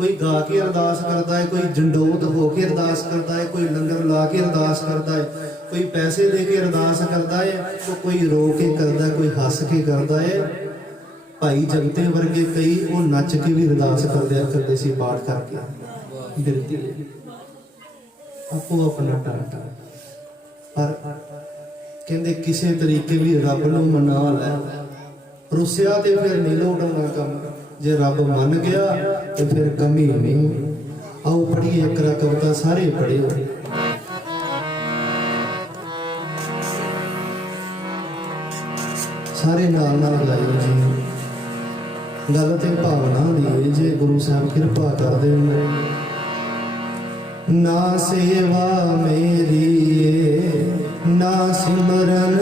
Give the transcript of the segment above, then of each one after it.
ਕੋਈ ਗਾ ਕੇ ਅਰਦਾਸ ਕਰਦਾ ਹੈ, ਕੋਈ ਜੰਡੋਤ ਹੋ ਕੇ ਅਰਦਾਸ ਕਰਦਾ ਹੈ, ਕੋਈ ਲੰਗਰ ਲਾ ਕੇ ਅਰਦਾਸ ਕਰਦਾ ਹੈ, ਕੋਈ ਪੈਸੇ ਦੇ ਕੇ ਅਰਦਾਸ ਕਰਦਾ ਹੈ ਤਾਂ ਕੋਈ ਰੋ ਕੇ ਕਰਦਾ, ਕੋਈ ਹੱਸ ਕੇ ਕਰਦਾ ਹੈ। ਭਾਈ ਜਗਤੇ ਵਰਗੇ ਕਈ ਉਹ ਨੱਚ ਕੇ ਵੀ ਅਰਦਾਸ ਕਰਦੇ ਕਰਦੇ ਸੀ ਬਾਠ ਕਰਕੇ। ਬਿਰਤੀ ਆਪੋ ਆਪਣਾ ਟਾਟਾ। ਪਰ ਕਹਿੰਦੇ ਕਿਸੇ ਤਰੀਕੇ ਵੀ ਰੱਬ ਨੂੰ ਮਨਾ ਲੈ। ਰੁੱਸਿਆ ਤੇ ਫਿਰ ਨਹੀਂ ਲੋੜਾਂ ਕੰਮ। ਜੇ ਰੱਬ ਮੰਨ ਗਿਆ ਤੇ ਫਿਰ ਕਮੀ ਨਹੀਂ। ਆਓ ਪੜੀਏ ਇਕਰਾ ਕਵਿਤਾ ਸਾਰੇ ਪੜਿਓ ਸਾਰੇ ਨਾਲ ਨਾਲ ਲਾਇਓ ਜੀ। ਗੱਲ ਤੇ ਭਾਵਨਾ ਦੀ ਜੇ ਗੁਰੂ ਸਾਹਿਬ ਕਿਰਪਾ ਕਰਦੇ ਨੇ ਨਾ ਸੇਵਾ ਮੇਰੀ ਨਾ ਸਿਮਰਨ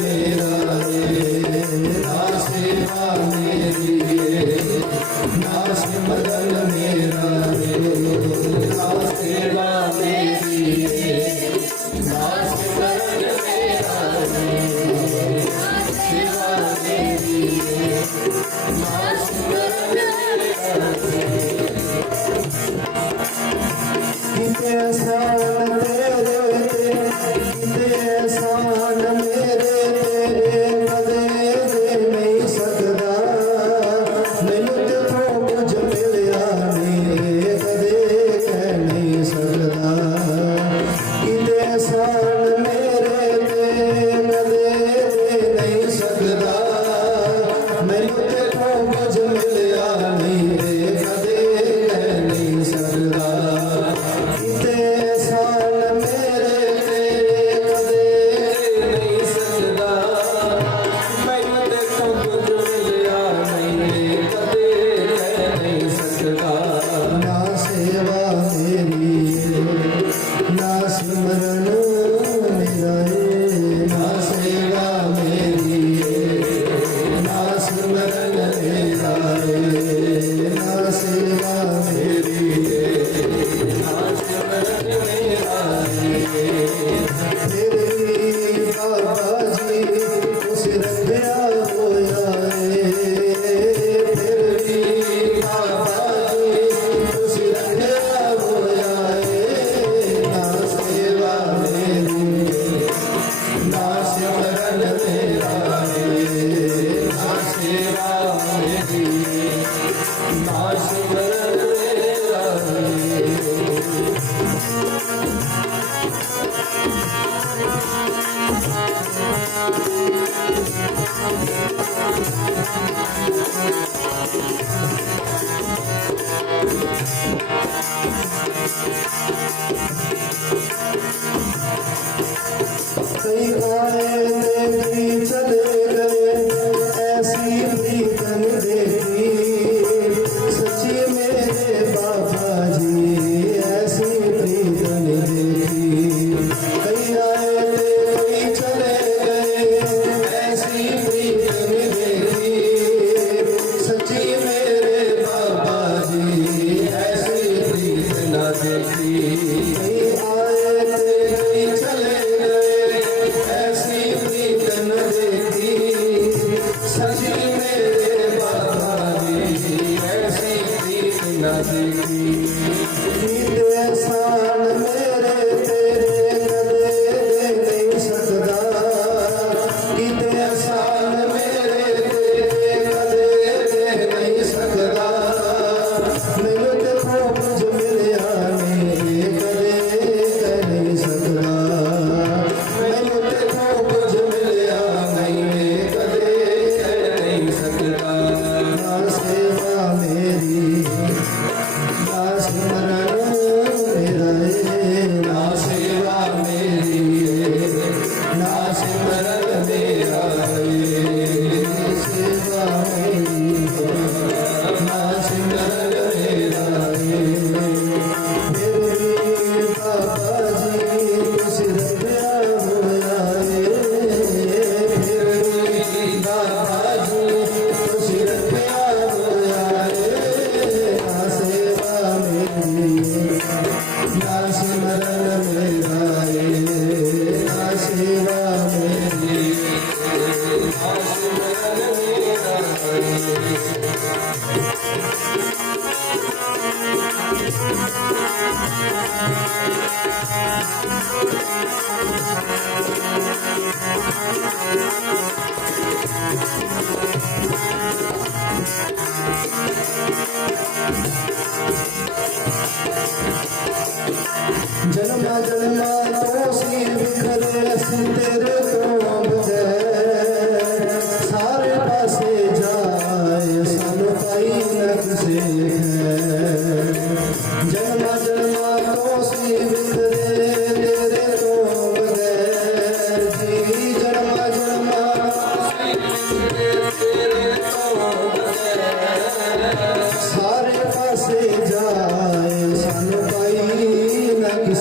मेरा